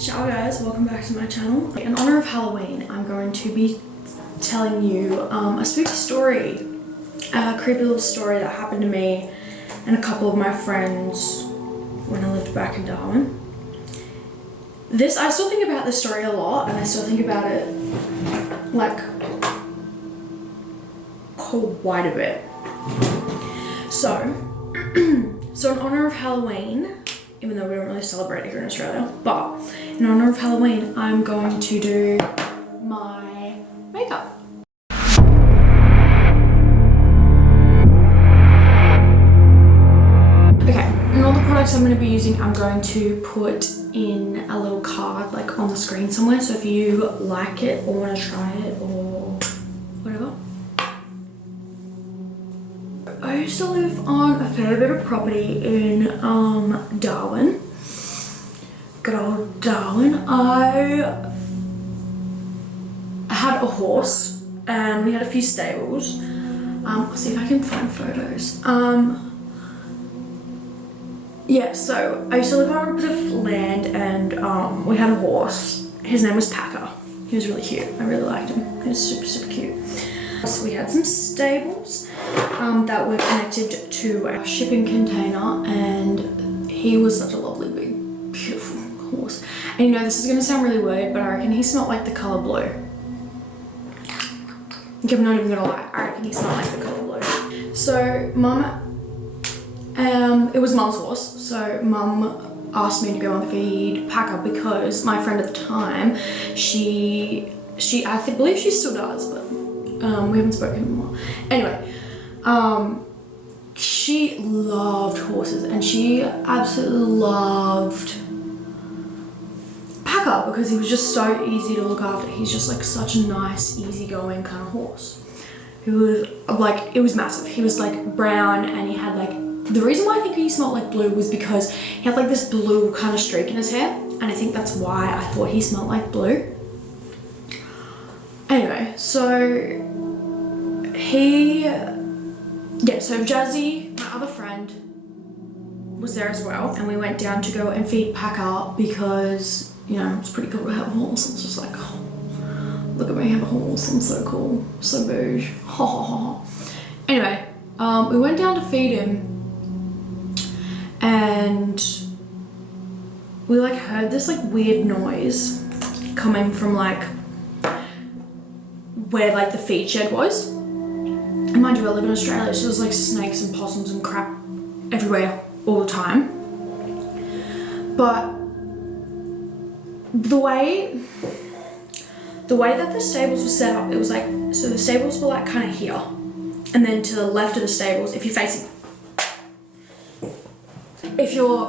Ciao guys, welcome back to my channel. In honor of Halloween, I'm going to be telling you a spooky story, a creepy little story that happened to me and a couple of my friends when I lived back in Darwin. I still think about this story a lot, and I still think about it like quite a bit. So in honor of Halloween, even though we don't really celebrate it here in Australia, but in honor of Halloween, I'm going to do my makeup. Okay, and all the products I'm going to be using, I'm going to put in a little card like on the screen somewhere, so if you like it or want to try it or whatever. I used to live on a fair bit of property in Darwin. Good old Darwin. I had a horse and we had a few stables. I'll see if I can find photos. Yeah, so I used to live on a bit of land and we had a horse. His name was Packer. He was really cute. I really liked him. He was super, super cute. So we had some stables that were connected to a shipping container, and he was such a lovely, big, beautiful horse. And you know, this is going to sound really weird, but I reckon he smelled like the colour blue. Like, I'm not even going to lie, I reckon he smelled like the colour blue. So it was Mum's horse, so Mum asked me to go and feed Packer because my friend at the time, I believe she still does, but we haven't spoken anymore. Anyway, she loved horses and she absolutely loved Packer because he was just so easy to look after. He's just like such a nice, easygoing kind of horse. He was like, it was massive. He was like brown and he had like, the reason why I think he smelled like blue was because he had like this blue kind of streak in his hair, and I think that's why I thought he smelled like blue. Anyway, so so Jazzy, my other friend, was there as well, and we went down to go and feed Packer because, you know, it's pretty cool to have a horse. It's just like, oh, look at me, have a horse, I'm so cool, so bouge, ha ha ha. Anyway, we went down to feed him, and we like heard this like weird noise coming from like where like the feed shed was. And mind you, I live in Australia, so there's like snakes and possums and crap everywhere all the time. But the way that the stables were set up, it was like, so the stables were like kind of here, and then to the left of the stables, if you're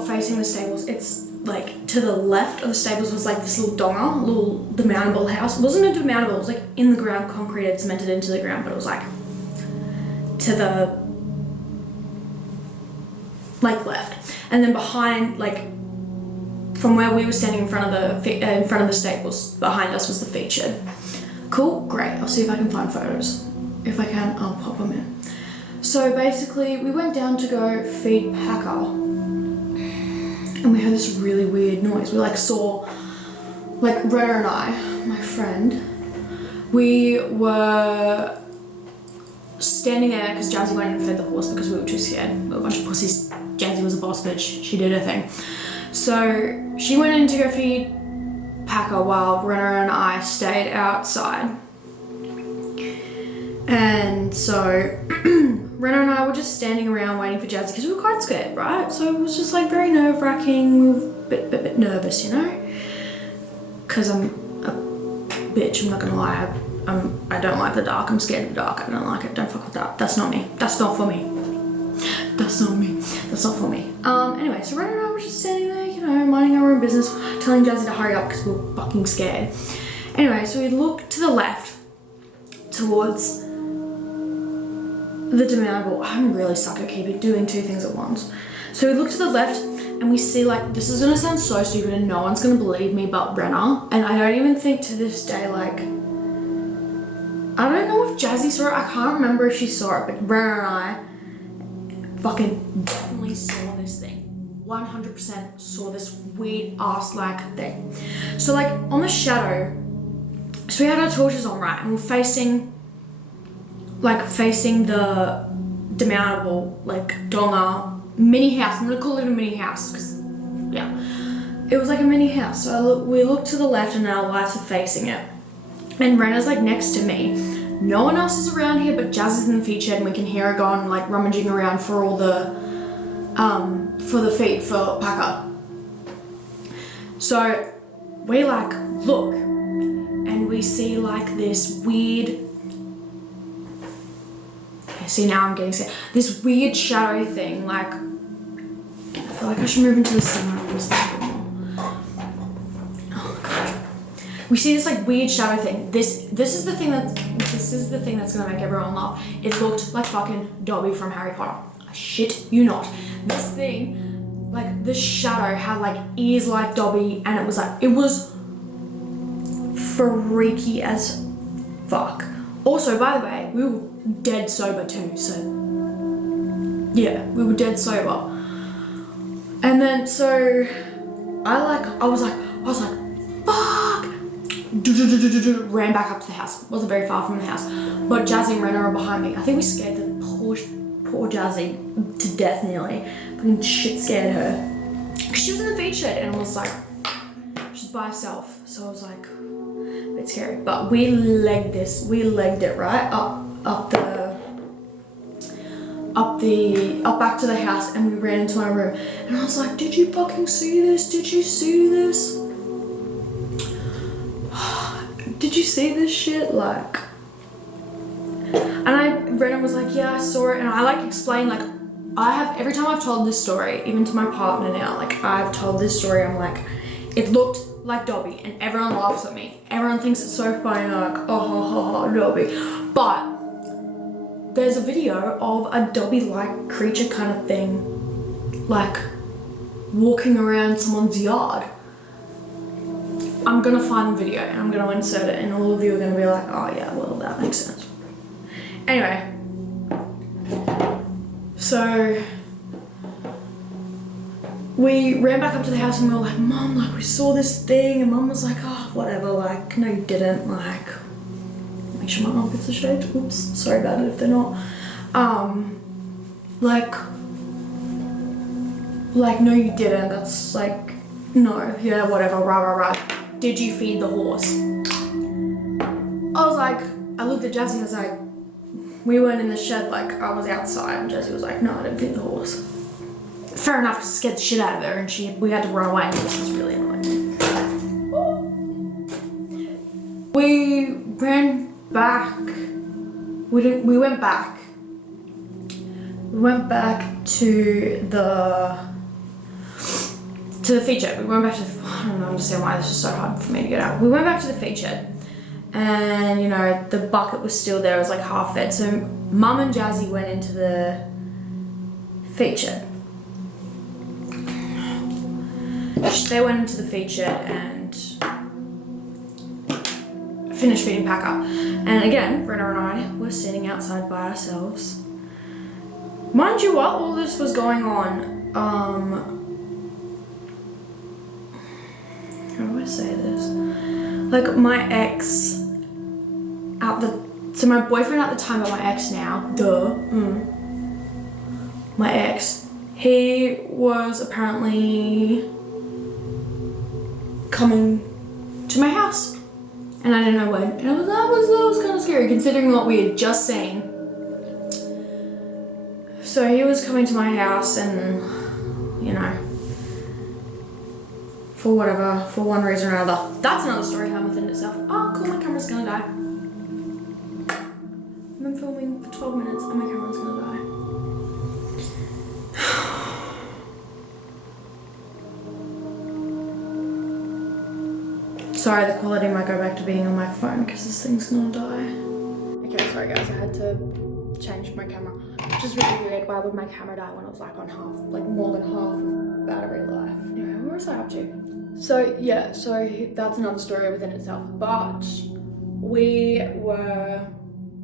facing the stables, it's like to the left of the stables was like this little donger, little demountable house. It wasn't a demountable, it was like in the ground, concreted, cemented into the ground, but it was like to the like left. And then behind, like from where we were standing in front of the stables, behind us was the feed shed. Cool, great. I'll see if I can find photos. If I can, I'll pop them in. So basically, we went down to go feed Packer, and we heard this really weird noise. We like saw, like Rena and I, my friend, we were standing there because Jazzy went and fed the horse because we were too scared. We were a bunch of pussies. Jazzy was a boss bitch. She did her thing. So she went in to go feed Packer while Rena and I stayed outside. And so Rena and I were just standing around waiting for Jazzy because we were quite scared, right? So it was just like very nerve-wracking. We were a bit nervous, you know? Because I'm a bitch, I'm not gonna lie. I don't like the dark. I'm scared of the dark. I don't like it. Don't fuck with that. That's not me. That's not for me. That's not me. That's not for me. Anyway, so Rena and I were just standing there, you know, minding our own business, telling Jazzy to hurry up because we were fucking scared. Anyway, so we looked to the left towards the demountable. I'm really suck at doing two things at once. So we look to the left and we see, like, this is gonna sound so stupid and no one's gonna believe me but Brenna. And I don't even think to this day, like, I don't know if Jazzy saw it, I can't remember if she saw it, but Brenna and I fucking definitely saw this thing. 100% saw this weird ass like thing. So like on the shadow, so we had our torches on, right, and we're facing the demountable like donga mini house. I'm gonna call it a mini house because yeah, it was like a mini house. So we looked to the left and our lights are facing it, and Rena's like next to me. No one else is around here, but Jazz is in the feature, and we can hear her going like rummaging around for all the feed for Packer. So we like look, and we see like this weird. See, now I'm getting sick. This weird shadow thing. Like, I feel like I should move into the sun a little bit more. Oh god. We see this like weird shadow thing. This is the thing that's gonna make everyone laugh. It looked like fucking Dobby from Harry Potter. I shit you not. This thing, like the shadow had like ears like Dobby, and it was freaky as fuck. Also, by the way, we were dead sober too, so yeah, we were dead sober. And then so I was like fuck, ran back up to the house. Wasn't very far from the house, but Jazzy and Rena are behind me. I think we scared the poor Jazzy to death nearly. Fucking shit scared her because she was in the feed shed and was like, she's by herself, so I was like a bit scary. But we legged it right up back to the house, and we ran into my room, and I was like, did you fucking see this? Did you see this? Did you see this shit? Like, and Brennan was like, yeah, I saw it, and I like explained, like, every time I've told this story, even to my partner now, like, I've told this story, I'm like, it looked like Dobby, and everyone laughs at me. Everyone thinks it's so funny, like, oh, ha, ha, ha, Dobby. But there's a video of a Dobby-like creature kind of thing, like, walking around someone's yard. I'm gonna find the video and I'm gonna insert it, and all of you are gonna be like, oh yeah, well, that makes sense. Anyway, so we ran back up to the house and we were like, Mum, like, we saw this thing, and Mum was like, oh, whatever, like, no you didn't, like, make sure my armpits are shaved, oops, sorry about it if they're not, like, no you didn't, that's like, no, yeah, whatever, rah, rah, rah. Did you feed the horse? I was like, I looked at Jazzy and I was like, we weren't in the shed, like, I was outside, and Jazzy was like, no, I didn't feed the horse. Fair enough, because it scared the shit out of her, and we had to run away, and this was really annoying. We ran back. We went back. We went back to the feed shed. We went back to the, I don't understand why this is so hard for me to get out. We went back to the feed shed, and you know, the bucket was still there. It was like half fed. So Mum and Jazzy went into the feed shed. They went into the feed shed and finished feeding Packer. And again, Brenna and I were sitting outside by ourselves. Mind you, while all this was going on, how do I say this? Like, my ex, so my boyfriend at the time, but my ex now, my ex, he was apparently coming to my house, and I didn't know when, and that was kind of scary considering what we had just seen. So he was coming to my house, and you know, for one reason or another. That's another story time within itself. Oh cool, my camera's gonna die. I've been filming for 12 minutes and my camera's gonna die. Sorry, the quality might go back to being on my phone because this thing's gonna die. Okay, sorry guys, I had to change my camera. Which is really weird. Why would my camera die when it was like on half, like more than half of battery life? Anyway, where was I up to? So yeah, so that's another story within itself. But we were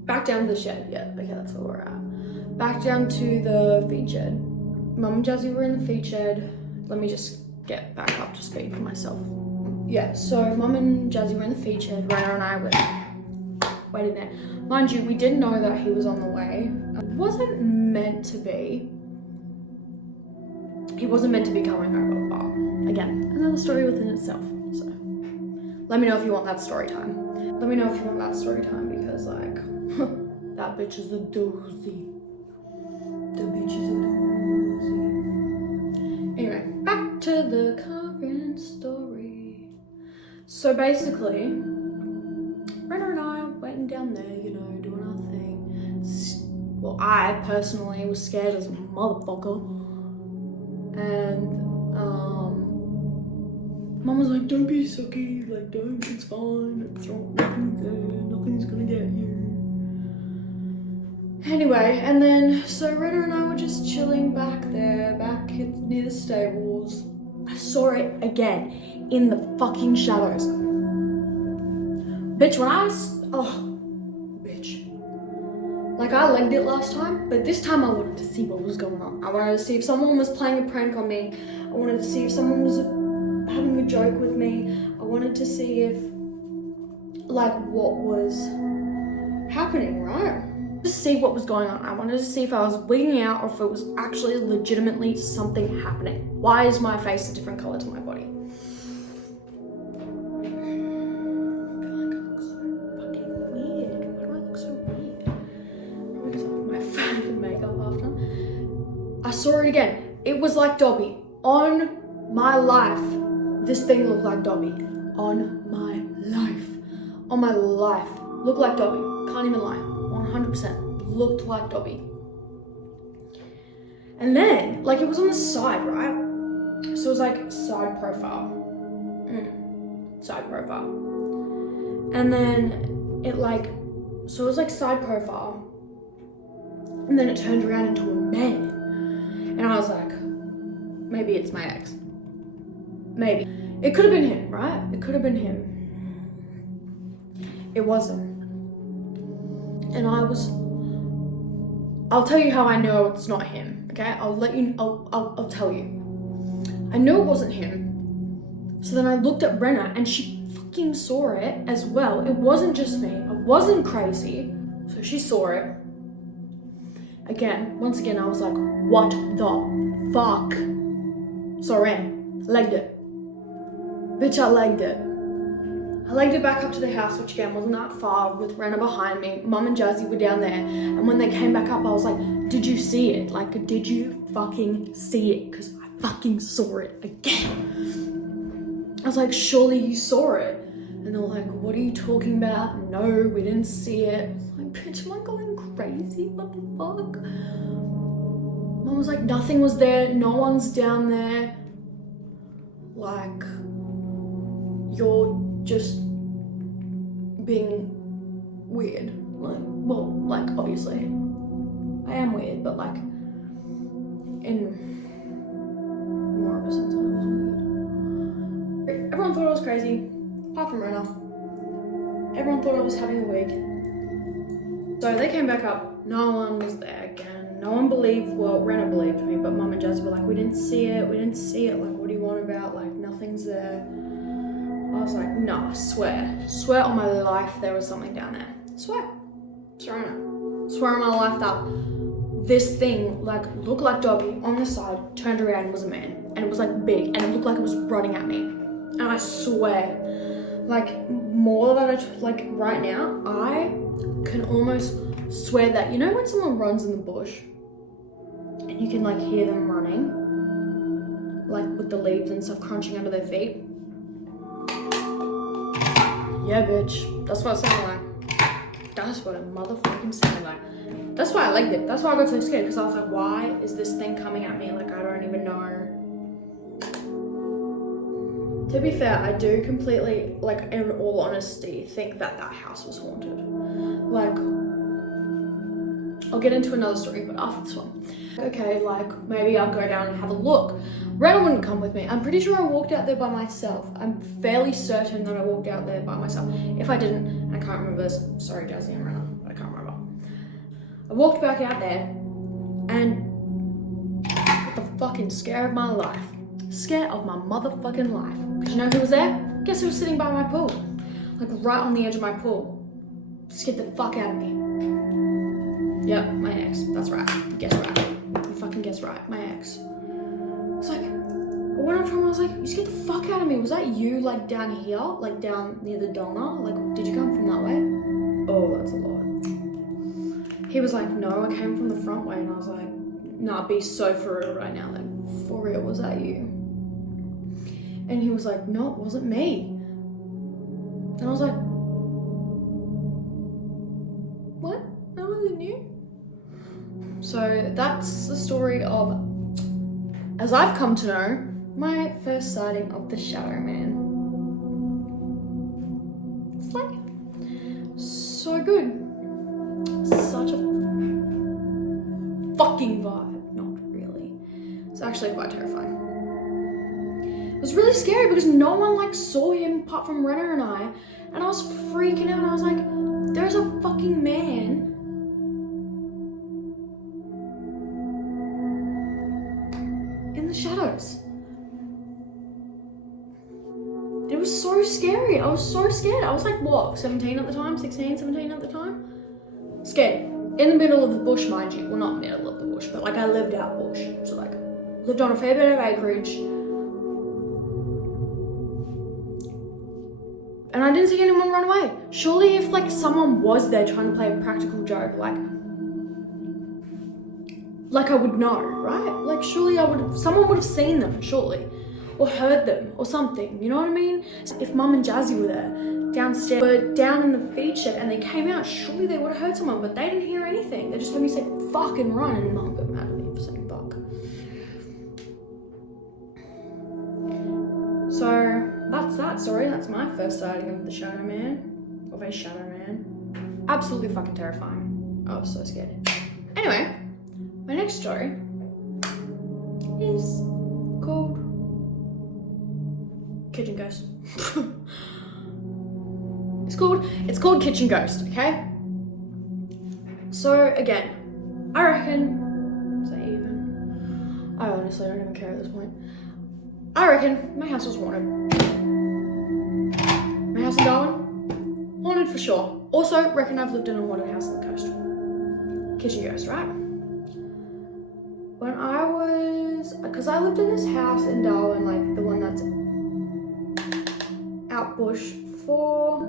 back down to the shed. Yeah, okay, that's where we're at. Back down to the feed shed. Mum and Jazzy were in the feed shed. let me just get back up to speed for myself. Yeah, so Mum and Jazzy were in the feed shed. Rana and I were waiting there. Mind you, we didn't know that he was on the way. It wasn't meant to be. He wasn't meant to be coming over, but again, another story within itself. So let me know if you want that story time. Let me know if you want that story time because like that bitch is a doozy. The bitch is a doozy. Anyway, back to the current story. So basically, Rena and I went down there, you know, doing our thing. Well, I personally was scared as a motherfucker. And Mum was like, don't be sucky, like don't, it's fine, it's not, nothing's there, nothing's gonna get you. Anyway, and then so Rena and I were just chilling back there, near the stables. I saw it again in the fucking shadows. Bitch, bitch. Like I legged it last time, but this time I wanted to see what was going on. I wanted to see if someone was playing a prank on me. I wanted to see if someone was having a joke with me. I wanted to see if, like, what was happening, right? To see what was going on. I wanted to see if I was wigging out or if it was actually legitimately something happening. Why is my face a different color to my body? I saw it again. It was like Dobby. On my life, this thing looked like Dobby. On my life. On my life. Looked like Dobby. Can't even lie. 100%. Looked like Dobby. And then, like it was on the side, right? So it was like side profile. Side profile. And then it like, so it was like side profile. And then it turned around into a man. And I was like, maybe it's my ex. Maybe. It could have been him, right? It could have been him. It wasn't. And I'll tell you how I know it's not him, okay? I'll tell you. I know it wasn't him. So then I looked at Brenna and she fucking saw it as well. It wasn't just me. I wasn't crazy. So she saw it. Once again, I was like, what the fuck? So I ran, legged it. Bitch, I legged it. I legged it back up to the house, which again wasn't that far, with Rena behind me. Mum and Jazzy were down there. And when they came back up, I was like, did you see it? Like, did you fucking see it? Because I fucking saw it again. I was like, surely you saw it. And they were like, what are you talking about? No, we didn't see it. I was like, bitch, am I going crazy? What the fuck? Mum was like, nothing was there. No one's down there. Like, you're just being weird. Like, well, like, obviously, I am weird, but like, in more of a sense, I was weird. Everyone thought I was crazy. Apart from Rena. Everyone thought I was having a wig. So they came back up. No one was there again. No one believed, well, Rena believed me, but Mum and Jazzy were like, we didn't see it. We didn't see it. Like, what do you want about? Like, nothing's there. I was like, nah, swear. Swear on my life there was something down there. Swear. Swear on it. Swear on my life that this thing, like, looked like Dobby on the side, turned around and was a man. And it was, like, big. And it looked like it was running at me. And I swear, like, more than like, right now, I can almost swear that, you know when someone runs in the bush and you can, like, hear them running, like, with the leaves and stuff crunching under their feet? Yeah, bitch. That's what it sounded like. That's what it motherfucking sounded like. That's why I liked it. That's why I got so scared, because I was like, why is this thing coming at me? Like, I don't even know. To be fair, I do completely, like, in all honesty, think that that house was haunted. Like, I'll get into another story, but after this one. Okay, like, maybe I'll go down and have a look. Rena wouldn't come with me. I'm pretty sure I walked out there by myself. I'm fairly certain that I walked out there by myself. If I didn't, I can't remember this. Sorry, Jazzy and Rena, but I can't remember. I walked back out there, and with the fucking scare of my life, scare of my motherfucking life. Because you know who was there? Guess who was sitting by my pool? Like right on the edge of my pool. Scared the fuck out of me. Yep, my ex. That's right. Guess right. You fucking guess right. My ex. It's like, I went up to him and I was like, you scared the fuck out of me. Was that you like down here? Like down near the donor? Like, did you come from that way? Oh, that's a lot. He was like, no, I came from the front way. And I was like, nah, be so for real right now. Like, for real, was that you? And he was like, no, it wasn't me. And I was like, what? That wasn't you? So that's the story of, as I've come to know, my first sighting of the Shadow Man. It's like, so good. Such a fucking vibe. Not really. It's actually quite terrifying. It was really scary because no one like saw him apart from Renna and I was freaking out and I was like, there's a fucking man in the shadows. It was so scary. I was so scared. I was like, what, 17 at the time? 16, 17 at the time? Scared. In the middle of the bush, mind you. Well, not middle of the bush, but like I lived out bush. So like, lived on a fair bit of acreage. And I didn't see anyone run away. Surely if like someone was there trying to play a practical joke, like I would know, right? Like surely someone would have seen them, surely. Or heard them, or something, you know what I mean? If Mum and Jazzy were there, downstairs, were down in the feed shed and they came out, surely they would have heard someone, but they didn't hear anything. They just heard me say fuck and run, and Mum got mad at me for saying fuck. So that's that story. That's my first sighting of the Shadow Man, of a Shadow Man. Absolutely fucking terrifying. I was so scared. Anyway, my next story is called Kitchen Ghost. It's called Kitchen Ghost, okay? So again, I reckon, is that even? I honestly don't even care at this point. I reckon my house was haunted. My house in Darwin, haunted for sure. Also, reckon I've lived in a haunted house on the coast. Kitchen Ghost, right? When I was, because I lived in this house in Darwin, like the one that's out bush for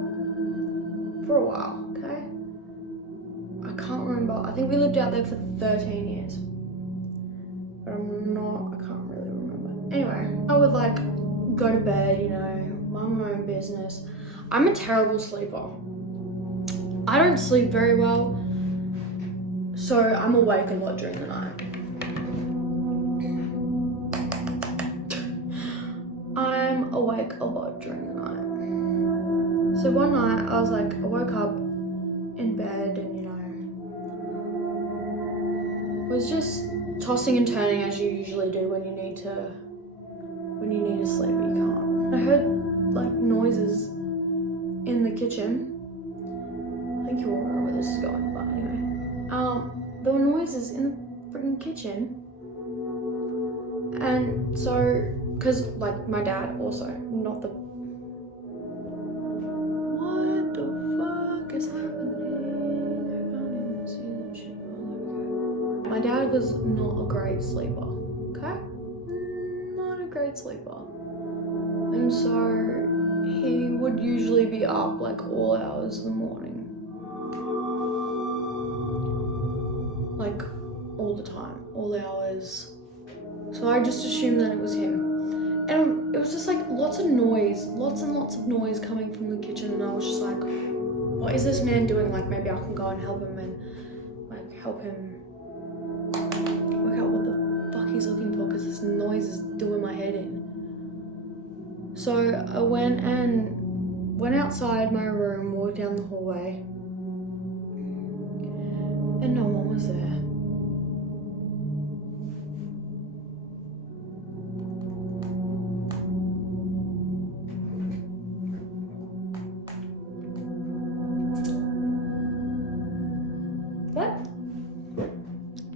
a while, okay? I can't remember. I think we lived out there for 13 years. But I can't really remember. Anyway, I would like go to bed, you know, mind my own business. I'm a terrible sleeper. I don't sleep very well, so I'm awake a lot during the night. I'm awake a lot during the night. So one night I was like, I woke up in bed and, you know, was just tossing and turning as you usually do when you need to sleep but you can't. I heard like noises in the kitchen. I think you all know where this is going, but anyway. There were noises in the freaking kitchen. And so, cause like my dad also, not the, what the fuck is happening? I can't even see that shit. My dad was not a great sleeper, okay? Not a great sleeper. And so he would usually be up like all hours of the morning. Like all the time, all hours. So I just assumed that it was him. And it was just like lots and lots of noise coming from the kitchen, and I was just like, what is this man doing? Like maybe I can go and help him and like help him work out what the fuck he's looking for, because this noise is doing my head in. So I went outside my room, walked down the hallway, and no one was there.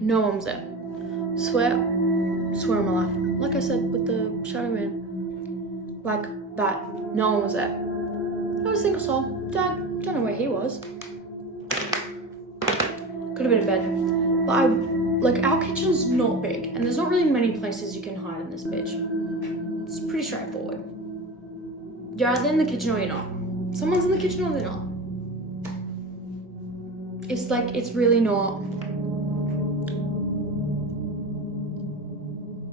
No one was there. Swear on my life. like I said with the shadow man, like that, no one was there. I was a single soul. Dad, don't know where he was. Could have been in bed. But like our kitchen's not big, and there's not really many places you can hide in this bitch. It's pretty straightforward. You're either in the kitchen or you're not. Someone's in the kitchen or they're not. It's like, it's really not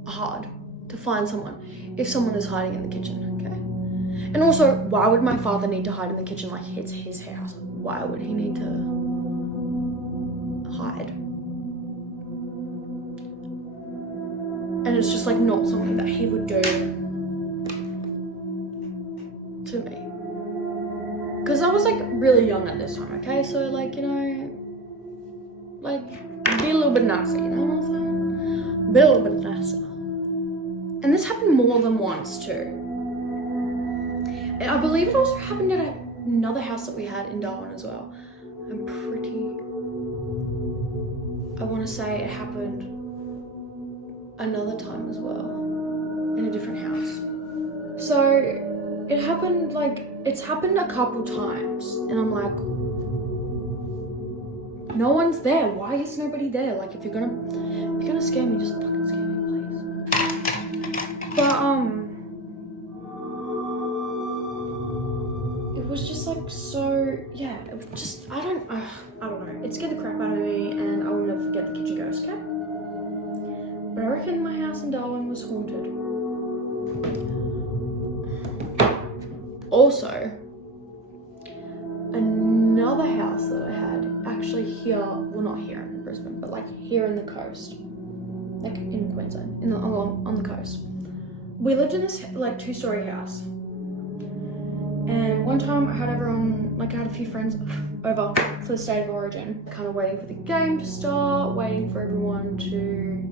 hard to find someone if someone is hiding in the kitchen, okay? And also, why would my father need to hide in the kitchen? Like, it's his house. Why would he need to hide? And it's just like not something that he would do to me. Because I was like really young at this time, okay? So like, you know, like be a little bit nasty, you know what I'm saying? Be a little bit nasty. And this happened more than once too. And I believe it also happened at another house that we had in Darwin as well. I want to say it happened another time as well in a different house. So it happened like, it's happened a couple times and I'm like, no one's there. Why is nobody there? Like if you're gonna scare me, just fucking scare me, please. But it was just like so, yeah, it was just, I don't know. It scared the crap out of me and I will never forget the kitchen ghost, okay? But I reckon my house in Darwin was haunted. Also, another house that I had actually here, well not here in Brisbane, but like here in the coast, like in Queensland, on the coast. We lived in this like 2-story house. And one time I had everyone, like I had a few friends over for the State of Origin, kind of waiting for the game to start, waiting for everyone to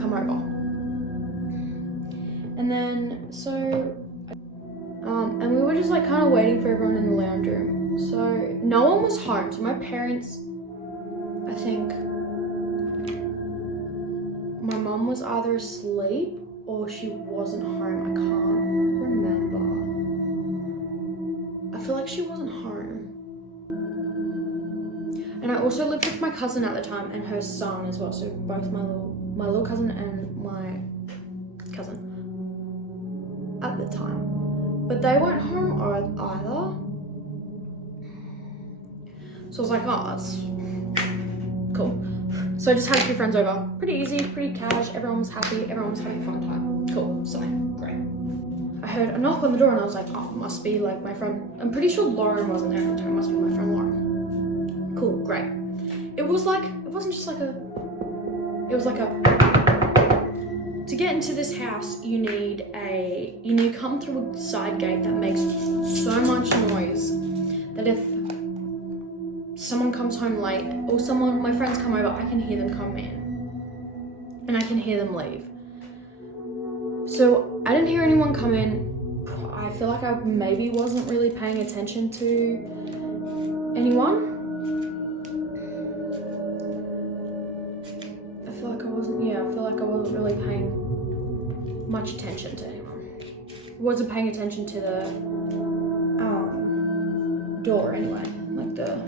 come over. And then, so, and we were just like kind of waiting for everyone in the lounge room. So no one was home. So my parents, I think, my mum was either asleep or she wasn't home. I can't remember. I feel like she wasn't home. And I also lived with my cousin at the time and her son as well. So both my little cousin and my cousin at the time, but they weren't home either. So I was like, oh, that's cool. So I just had a few friends over. Pretty easy, pretty cash. Everyone was happy. Everyone was having a fun time. Cool. So great. I heard a knock on the door and I was like, oh, must be like my friend. I'm pretty sure Lauren wasn't there at the time. Must be my friend Lauren. Cool. Great. It was like, it wasn't just like a. It was like a. To get into this house, you need to come through a side gate that makes so much noise that if someone comes home late or my friends come over, I can hear them come in and I can hear them leave. So I didn't hear anyone come in. I feel like I maybe wasn't really paying attention to anyone. I feel like I wasn't really paying much attention to anyone. Wasn't paying attention to the door anyway, like the.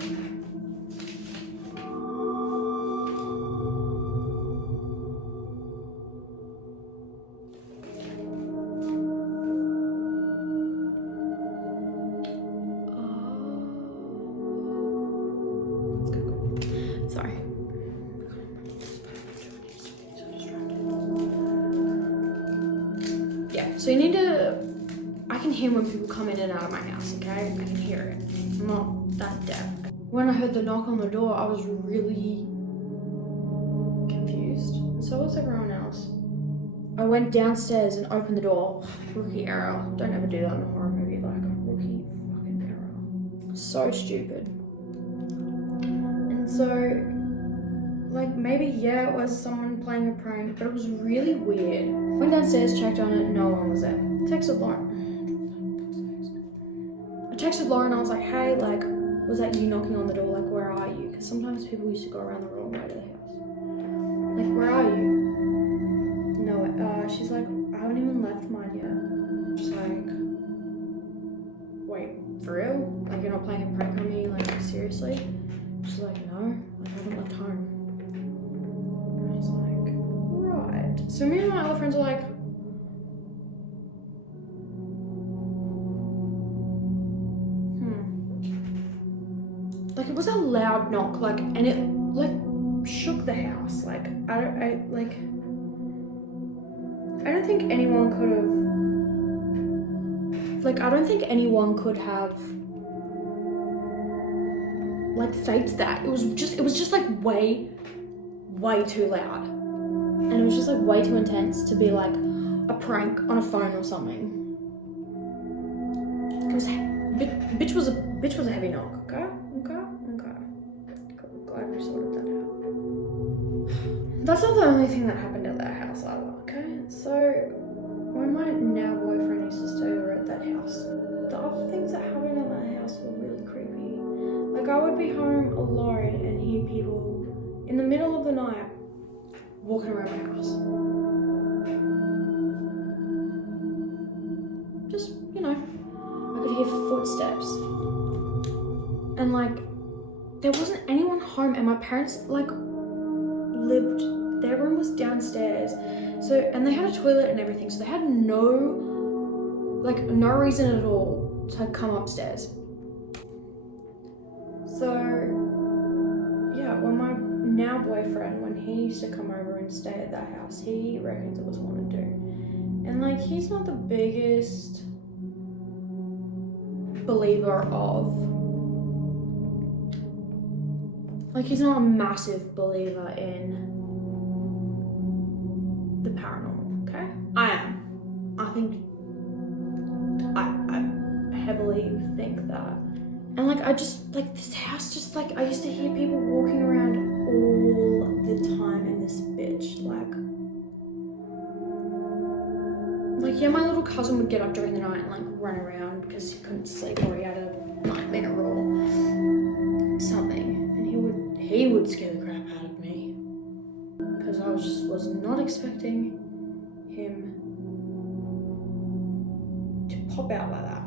Sorry. So you need to, I can hear when people come in and out of my house, okay? I can hear it. I'm not that deaf. When I heard the knock on the door, I was really confused. And so was everyone else. I went downstairs and opened the door. Rookie error. Don't ever do that in a horror movie, like a rookie fucking error. So stupid. And so, like maybe, yeah, it was someone playing a prank, but it was really weird. Went downstairs, checked on it, no one was there. Texted Lauren. I texted Lauren, I was like, hey, like, was that you knocking on the door? Like, where are you? Because sometimes people used to go around the wrong way to the house. Like, where are you? No, she's like, I haven't even left mine yet. Just like, wait, for real? Like, you're not playing a prank on me? Like, seriously? She's like, no, like, I haven't left home. And I was like, right. So me and my other friends are like, like, it was a loud knock, like, and it, like, shook the house. Like, I don't think anyone could have, like, faked that. It was just like way too loud. And it was just like way too intense to be like a prank on a phone or something. Because bitch was a heavy knock, okay? Glad we sorted that out. That's not the only thing that happened at that house either, okay? So, when my now boyfriend used to stay over at that house, the other things that happened at that house were really creepy. Like, I would be home alone and hear people in the middle of the night walking around my house. Just, you know, I could hear footsteps. And like, there wasn't anyone home, and my parents like lived, their room was downstairs. So, and they had a toilet and everything, so they had no reason at all to come upstairs. So, yeah, when my now boyfriend, when he used to come over and stay at that house, he reckons it was 1 and 2. And like, he's not the biggest believer of, like, he's not a massive believer in the paranormal, okay? I am. I heavily think that. And like, I just, like, this house just, like, I used to hear people walking around all the time in this bitch, like, yeah, my little cousin would get up during the night and like run around because he couldn't sleep or he had a nightmare or something. He would scare the crap out of me because I was not expecting him to pop out like that.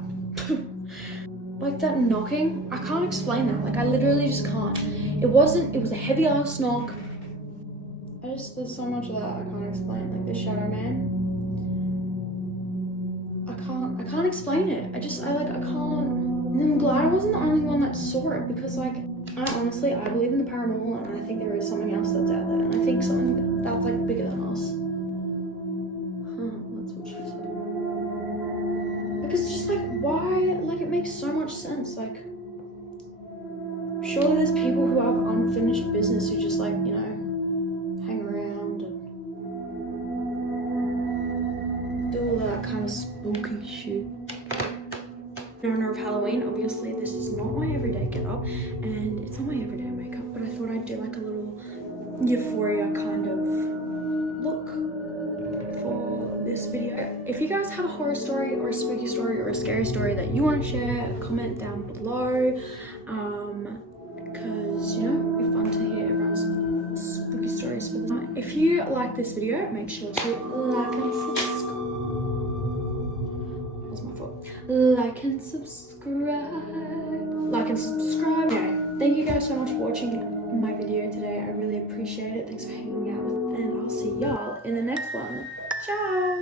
Like, that knocking, I can't explain that. Like, I literally just can't. It was a heavy ass knock. There's so much of that I can't explain. Like, the shadow man, I can't explain it. I can't. And I'm glad I wasn't the only one that saw it, because like, I believe in the paranormal, and I think there is something else that's out there, and I think something that's like bigger than us. That's what she said. Because it's just like, why? Like, it makes so much sense. Like, surely there's people who have unfinished business who just like, you know, hang around and do all that kind of spooky shit. In honor of Halloween, obviously this is not my everyday get up and it's not my everyday makeup, but I thought I'd do like a little euphoria kind of look for this video. If you guys have a horror story or a spooky story or a scary story that you want to share, comment down below, because, you know, it'd be fun to hear everyone's spooky stories for the night. If you like this video, make sure to like and subscribe. Like and subscribe. Okay, thank you guys so much for watching my video today. I really appreciate it. Thanks for hanging out with me, and I'll see y'all in the next one. Ciao.